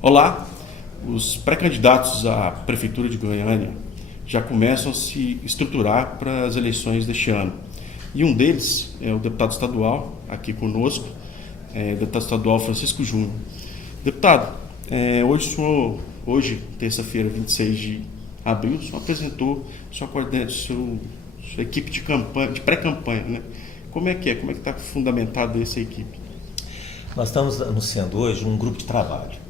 Olá, os pré-candidatos à Prefeitura de Goiânia já começam a se estruturar para as eleições deste ano. E um deles é o deputado estadual, aqui conosco, o deputado estadual Francisco Júnior. Deputado, hoje, terça-feira, 26 de abril, o senhor apresentou sua equipe de campanha, de pré-campanha, né? Como é que está fundamentado essa equipe? Nós estamos anunciando hoje um grupo de trabalho.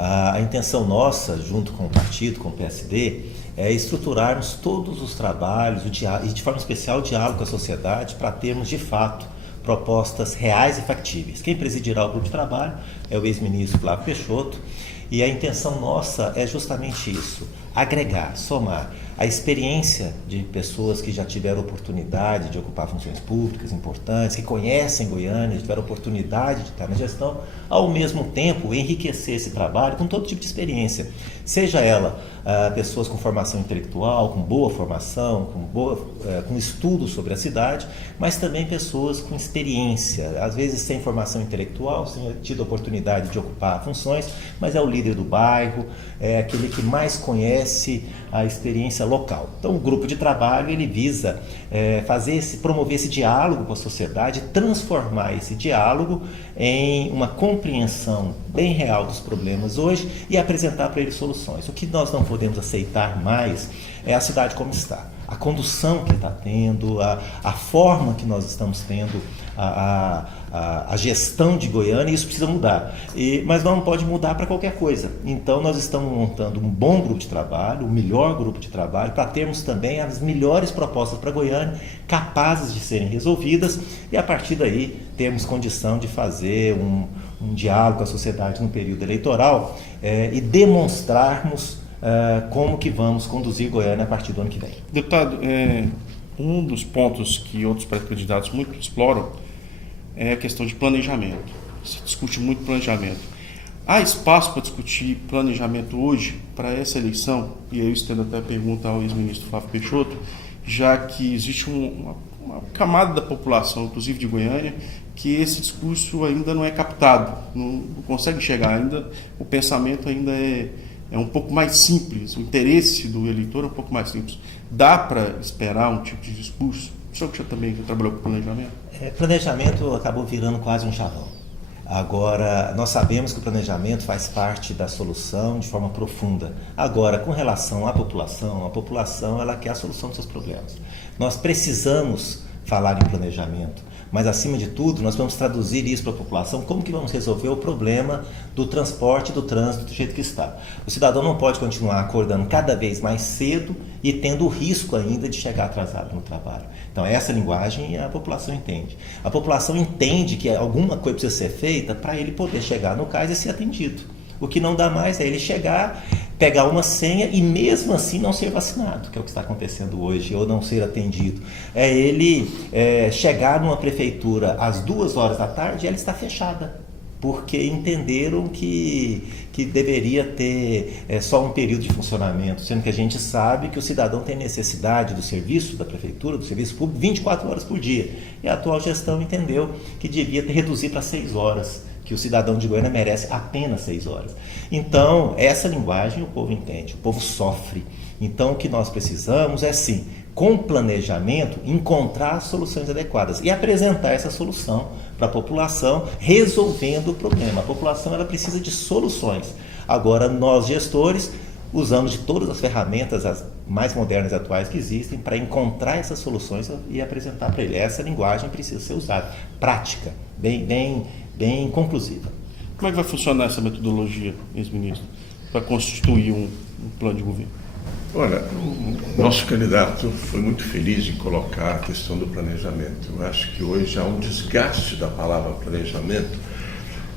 A intenção nossa, junto com o partido, com o PSD, é estruturarmos todos os trabalhos e de forma especial o diálogo com a sociedade para termos de fato propostas reais e factíveis. Quem presidirá o grupo de trabalho é o ex-ministro Flávio Peixoto, e a intenção nossa é justamente isso: agregar, somar a experiência de pessoas que já tiveram oportunidade de ocupar funções públicas importantes, que conhecem Goiânia, tiveram oportunidade de estar na gestão, ao mesmo tempo enriquecer esse trabalho com todo tipo de experiência, seja ela pessoas com formação intelectual, com boa formação, com estudo sobre a cidade, mas também pessoas com experiência, às vezes sem formação intelectual, sem tido a oportunidade de ocupar funções, mas é o líder do bairro, é aquele que mais conhece a experiência local. Então o grupo de trabalho ele visa promover esse diálogo com a sociedade, transformar esse diálogo em uma compreensão bem real dos problemas hoje e apresentar para eles soluções. O que nós não podemos aceitar mais é a cidade como está. A condução que está tendo, a forma que nós estamos tendo, a gestão de Goiânia, isso precisa mudar. Mas não pode mudar para qualquer coisa. Então nós estamos montando um bom grupo de trabalho, o melhor grupo de trabalho, para termos também as melhores propostas para Goiânia, capazes de serem resolvidas, e a partir daí termos condição de fazer um diálogo com a sociedade no período eleitoral e demonstrarmos como que vamos conduzir Goiânia a partir do ano que vem. Deputado, um dos pontos que outros pré-candidatos muito exploram é a questão de planejamento. Se discute muito planejamento. Há espaço para discutir planejamento hoje para essa eleição? E aí eu estendo até a pergunta ao ex-ministro Flávio Peixoto, já que existe uma camada da população, inclusive de Goiânia, que esse discurso ainda não é captado, não consegue chegar ainda, o pensamento ainda é um pouco mais simples, o interesse do eleitor é um pouco mais simples. Dá para esperar um tipo de discurso? O senhor que já também trabalhou com planejamento? Planejamento acabou virando quase um chavão. Agora, nós sabemos que o planejamento faz parte da solução de forma profunda. Agora, com relação à população ela quer a solução dos seus problemas. Nós precisamos falar em planejamento, mas acima de tudo nós vamos traduzir isso para a população, como que vamos resolver o problema do transporte, do trânsito do jeito que está. O cidadão não pode continuar acordando cada vez mais cedo e tendo o risco ainda de chegar atrasado no trabalho. Então essa linguagem a população entende. A população entende que alguma coisa precisa ser feita para ele poder chegar no cais e ser atendido. O que não dá mais é ele chegar, pegar uma senha e mesmo assim não ser vacinado, que é o que está acontecendo hoje, ou não ser atendido. É ele chegar numa prefeitura às 2h da tarde e ela está fechada, porque entenderam que deveria ter só um período de funcionamento, sendo que a gente sabe que o cidadão tem necessidade do serviço da prefeitura, do serviço público, 24 horas por dia. E a atual gestão entendeu que devia reduzir para 6 horas. Que o cidadão de Goiânia merece apenas 6 horas. Então, essa linguagem o povo entende, o povo sofre. Então, o que nós precisamos é, sim, com planejamento, encontrar soluções adequadas e apresentar essa solução para a população, resolvendo o problema. A população ela precisa de soluções. Agora, nós, gestores, usamos de todas as ferramentas as mais modernas e atuais que existem para encontrar essas soluções e apresentar para ele. Essa linguagem precisa ser usada, prática, bem conclusiva. Como é que vai funcionar essa metodologia, ex-ministro, para constituir um plano de governo? Olha, o nosso candidato foi muito feliz em colocar a questão do planejamento. Eu acho que hoje há um desgaste da palavra planejamento,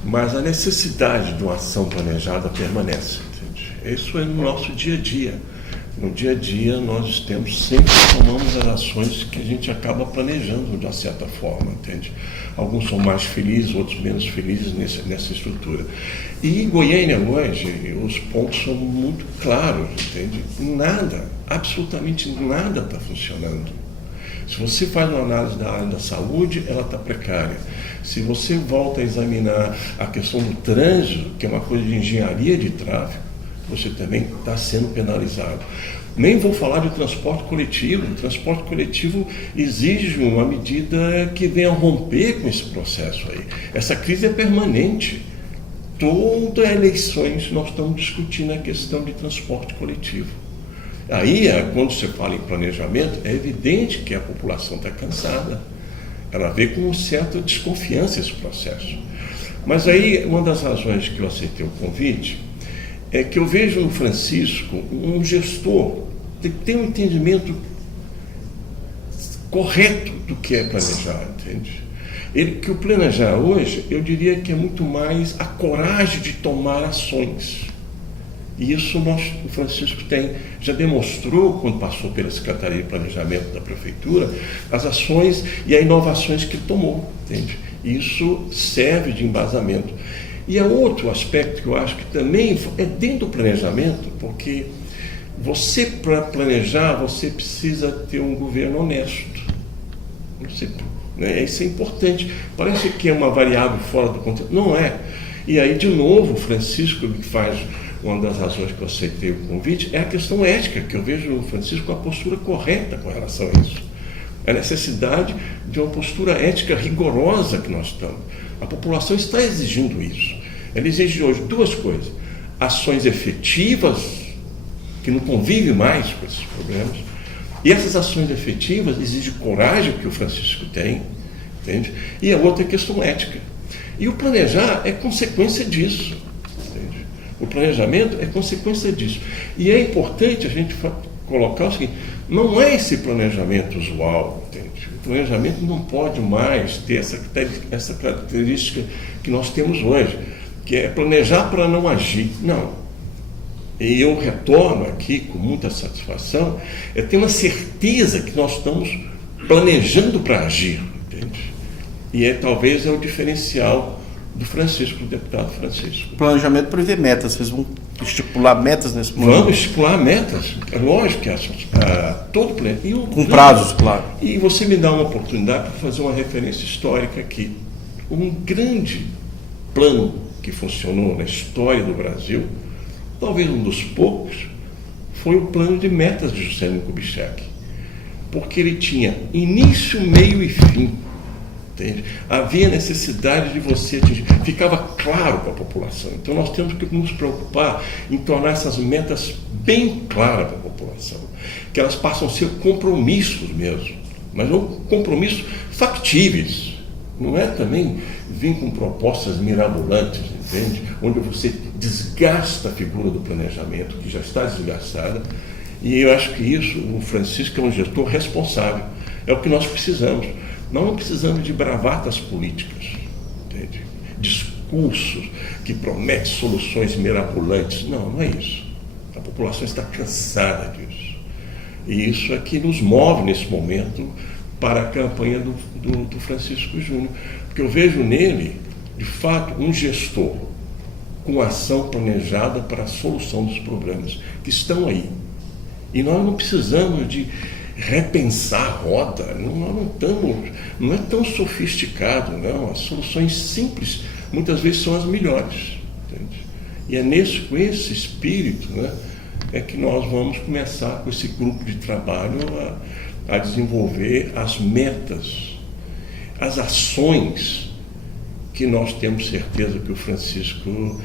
mas a necessidade de uma ação planejada permanece, entende? Isso é no nosso dia a dia. No dia a dia nós sempre tomamos as ações que a gente acaba planejando de uma certa forma, entende? Alguns são mais felizes, outros menos felizes nessa estrutura. E em Goiânia hoje os pontos são muito claros, entende? Nada, absolutamente nada está funcionando. Se você faz uma análise da área da saúde, ela está precária. Se você volta a examinar a questão do trânsito, que é uma coisa de engenharia de tráfego, você também está sendo penalizado. Nem vou falar de transporte coletivo. O transporte coletivo exige uma medida que venha romper com esse processo aí. Essa crise é permanente. Todas as eleições nós estamos discutindo a questão de transporte coletivo. Aí, quando você fala em planejamento, é evidente que a população está cansada. Ela vê com uma certa desconfiança esse processo. Mas aí, uma das razões que eu aceitei o convite é que eu vejo no Francisco um gestor que tem um entendimento correto do que é planejar, entende? Que o planejar hoje, eu diria que é muito mais a coragem de tomar ações. E isso o Francisco já demonstrou, quando passou pela Secretaria de Planejamento da Prefeitura, as ações e as inovações que ele tomou, entende? E isso serve de embasamento. E há outro aspecto que eu acho que também é dentro do planejamento, porque você, para planejar, você precisa ter um governo honesto. Isso é importante. Parece que é uma variável fora do contexto. Não é. E aí, de novo, o Francisco, que faz uma das razões que eu aceitei o convite, é a questão ética, que eu vejo o Francisco com a postura correta com relação a isso. A necessidade de uma postura ética rigorosa que nós estamos. A população está exigindo isso. Ela exige hoje duas coisas: ações efetivas, que não convivem mais com esses problemas, e essas ações efetivas exigem coragem, que o Francisco tem, entende? E a outra é a questão ética. E o planejar é consequência disso, entende? O planejamento é consequência disso. E é importante a gente colocar o seguinte: não é esse planejamento usual, entende? O planejamento não pode mais ter essa característica que nós temos hoje, que é planejar para não agir. Não. E eu retorno aqui com muita satisfação, tenho uma certeza que nós estamos planejando para agir, entende? E talvez é o diferencial do Francisco, do deputado Francisco. O planejamento prevê metas, vocês vão estipular metas nesse momento? Vamos estipular metas, é lógico que todo planejamento. Com prazos, claro. E você me dá uma oportunidade para fazer uma referência histórica aqui. Um grande plano que funcionou na história do Brasil, talvez um dos poucos, foi o plano de metas de Juscelino Kubitschek, porque ele tinha início, meio e fim, entende? Havia necessidade de você atingir, ficava claro para a população. Então nós temos que nos preocupar em tornar essas metas bem claras para a população, que elas passam a ser compromissos mesmo, mas não compromissos factíveis. Não é também vir com propostas mirabolantes, entende? Onde você desgasta a figura do planejamento, que já está desgastada. E eu acho que isso, o Francisco é um gestor responsável. É o que nós precisamos. Nós não precisamos de bravatas políticas, entende? Discursos que prometem soluções mirabolantes. Não é isso. A população está cansada disso. E isso é que nos move nesse momento para a campanha do Francisco Júnior. Porque eu vejo nele, de fato, um gestor com ação planejada para a solução dos problemas que estão aí. E nós não precisamos de repensar a roda, não é tão sofisticado, não. As soluções simples muitas vezes são as melhores, entende? E é com esse espírito, né, é que nós vamos começar com esse grupo de trabalho a desenvolver as metas, as ações que nós temos certeza que o Francisco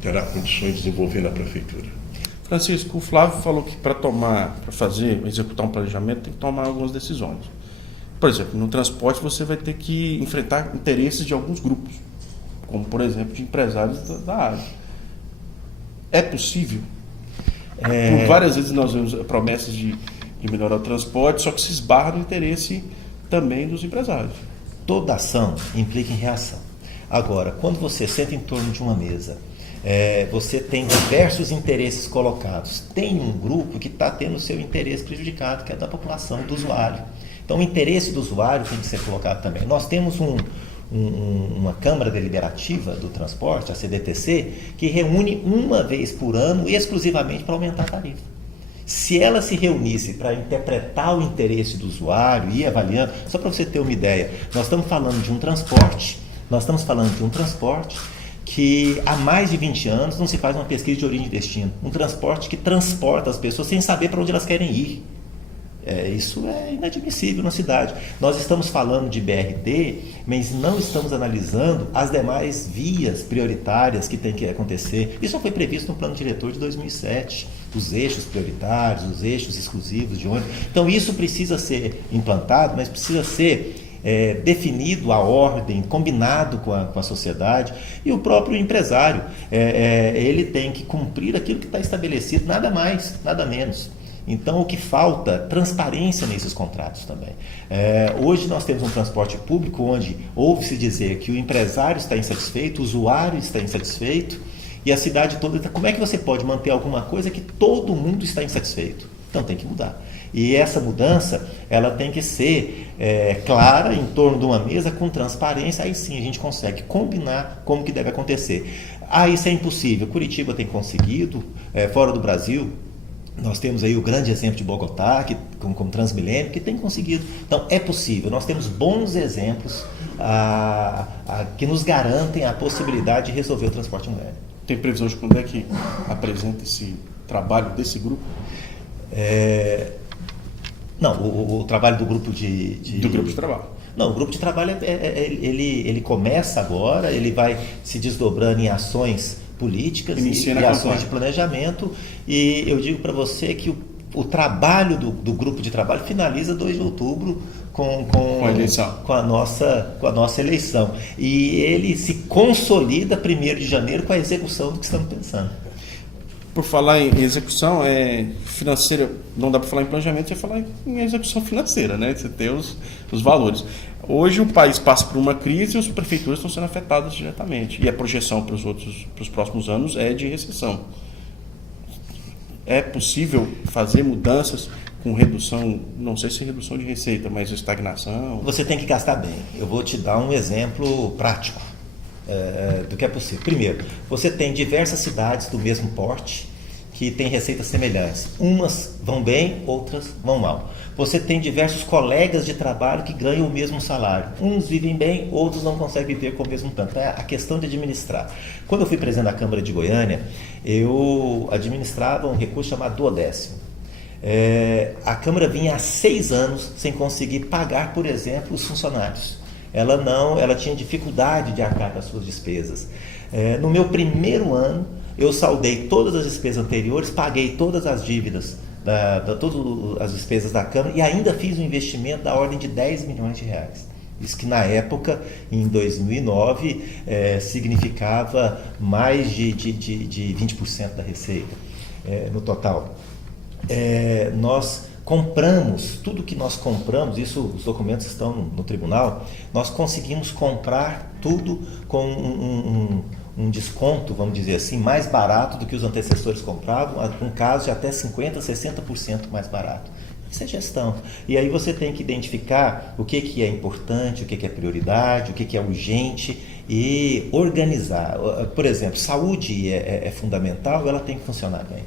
terá condições de desenvolver na Prefeitura. Francisco, o Flávio falou que para executar um planejamento tem que tomar algumas decisões. Por exemplo, no transporte você vai ter que enfrentar interesses de alguns grupos, como por exemplo de empresários da área. É possível? Por várias vezes nós vemos promessas de melhorar o transporte, só que se esbarra no interesse também dos empresários. Toda ação implica em reação. Agora, quando você senta em torno de uma mesa, você tem diversos interesses colocados. Tem um grupo que está tendo o seu interesse prejudicado, que é da população, do usuário. Então, o interesse do usuário tem que ser colocado também. Nós temos uma Câmara Deliberativa do Transporte, a CDTC, que reúne uma vez por ano exclusivamente para aumentar a tarifa. Se ela se reunisse para interpretar o interesse do usuário e ir avaliando, só para você ter uma ideia, nós estamos falando de um transporte que há mais de 20 anos não se faz uma pesquisa de origem e destino. Um transporte que transporta as pessoas sem saber para onde elas querem ir. Isso é inadmissível na cidade. Nós estamos falando de BRT, mas não estamos analisando as demais vias prioritárias que tem que acontecer. Isso já foi previsto no plano diretor de 2007, os eixos prioritários, os eixos exclusivos de ônibus. Então isso precisa ser implantado, mas precisa ser definido a ordem, combinado com a sociedade, e o próprio empresário, ele tem que cumprir aquilo que está estabelecido, nada mais, nada menos. Então, o que falta? Transparência nesses contratos também. Hoje nós temos um transporte público onde ouve-se dizer que o empresário está insatisfeito, o usuário está insatisfeito e a cidade toda. Como é que você pode manter alguma coisa que todo mundo está insatisfeito? Então tem que mudar. E essa mudança, ela tem que ser clara, em torno de uma mesa, com transparência. Aí sim a gente consegue combinar como que deve acontecer. Isso é impossível. Curitiba tem conseguido, fora do Brasil. Nós temos aí o grande exemplo de Bogotá, com Transmilênio, que tem conseguido. Então, é possível. Nós temos bons exemplos que nos garantem a possibilidade de resolver o transporte mulher. Tem previsão de quando é que apresenta esse trabalho desse grupo? Não, o trabalho do grupo Do grupo de trabalho. Não, o grupo de trabalho, ele começa agora, ele vai se desdobrando em ações políticas e ações de planejamento, e eu digo para você que o trabalho do grupo de trabalho finaliza 2 de outubro com a nossa eleição, e ele se consolida 1º de janeiro com a execução do que estamos pensando. Por falar em execução financeira, não dá para falar em planejamento, você falar em execução financeira, né? Você tem os valores. Hoje o país passa por uma crise e as prefeituras estão sendo afetadas diretamente. E a projeção para os próximos anos é de recessão. É possível fazer mudanças com redução, não sei se redução de receita, mas estagnação? Você tem que gastar bem. Eu vou te dar um exemplo prático do que é possível. Primeiro, você tem diversas cidades do mesmo porte que têm receitas semelhantes. Umas vão bem, outras vão mal. Você tem diversos colegas de trabalho que ganham o mesmo salário. Uns vivem bem, outros não conseguem viver com o mesmo tanto. É a questão de administrar. Quando eu fui presidente da Câmara de Goiânia, eu administrava um recurso chamado duodécimo. A Câmara vinha há 6 anos sem conseguir pagar, por exemplo, os funcionários. Ela tinha dificuldade de arcar com as suas despesas. No meu primeiro ano, eu saldei todas as despesas anteriores, paguei todas as dívidas, todas as despesas da Câmara, e ainda fiz um investimento da ordem de 10 milhões de reais. Isso que na época, em 2009, significava mais de 20% da receita no total. Nós compramos, tudo que nós compramos, os documentos estão no tribunal, nós conseguimos comprar tudo com um desconto, vamos dizer assim, mais barato do que os antecessores compravam, com casos de até 50%, 60% mais barato. Isso é gestão. E aí você tem que identificar o que é importante, o que é prioridade, o que é urgente e organizar. Por exemplo, saúde é fundamental, ela tem que funcionar bem.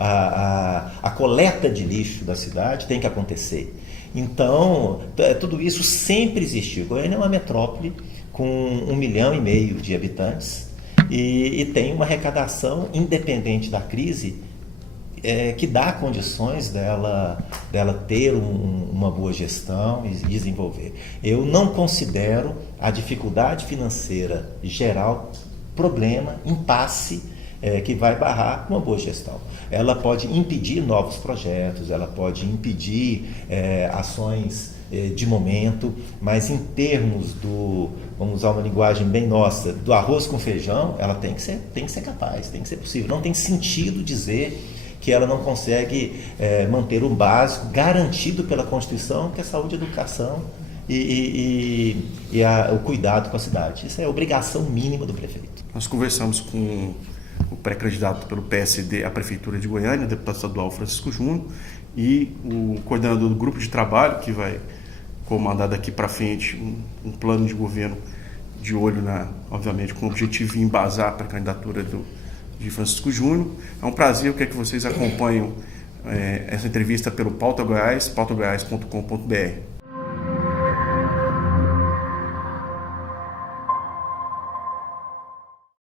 A coleta de lixo da cidade tem que acontecer. Então, tudo isso sempre existiu. Goiânia é uma metrópole com 1,5 milhão de habitantes e tem uma arrecadação independente da crise que dá condições dela ter uma boa gestão e desenvolver. Eu não considero a dificuldade financeira geral problema, impasse, que vai barrar uma boa gestão. Ela pode impedir novos projetos, ela pode impedir ações de momento, mas em termos vamos usar uma linguagem bem nossa, do arroz com feijão, ela tem que ser capaz, tem que ser possível. Não tem sentido dizer que ela não consegue manter o básico garantido pela Constituição, que é a saúde, a educação e o cuidado com a cidade. Isso é obrigação mínima do prefeito. Nós conversamos com o pré-candidato pelo PSD à Prefeitura de Goiânia, o deputado estadual Francisco Júnior, e o coordenador do grupo de trabalho, que vai comandar daqui para frente um plano de governo de olho, obviamente, com o objetivo de embasar para a candidatura de Francisco Júnior. É um prazer que vocês acompanhem essa entrevista pelo Pauta Goiás, pautagoiás.com.br.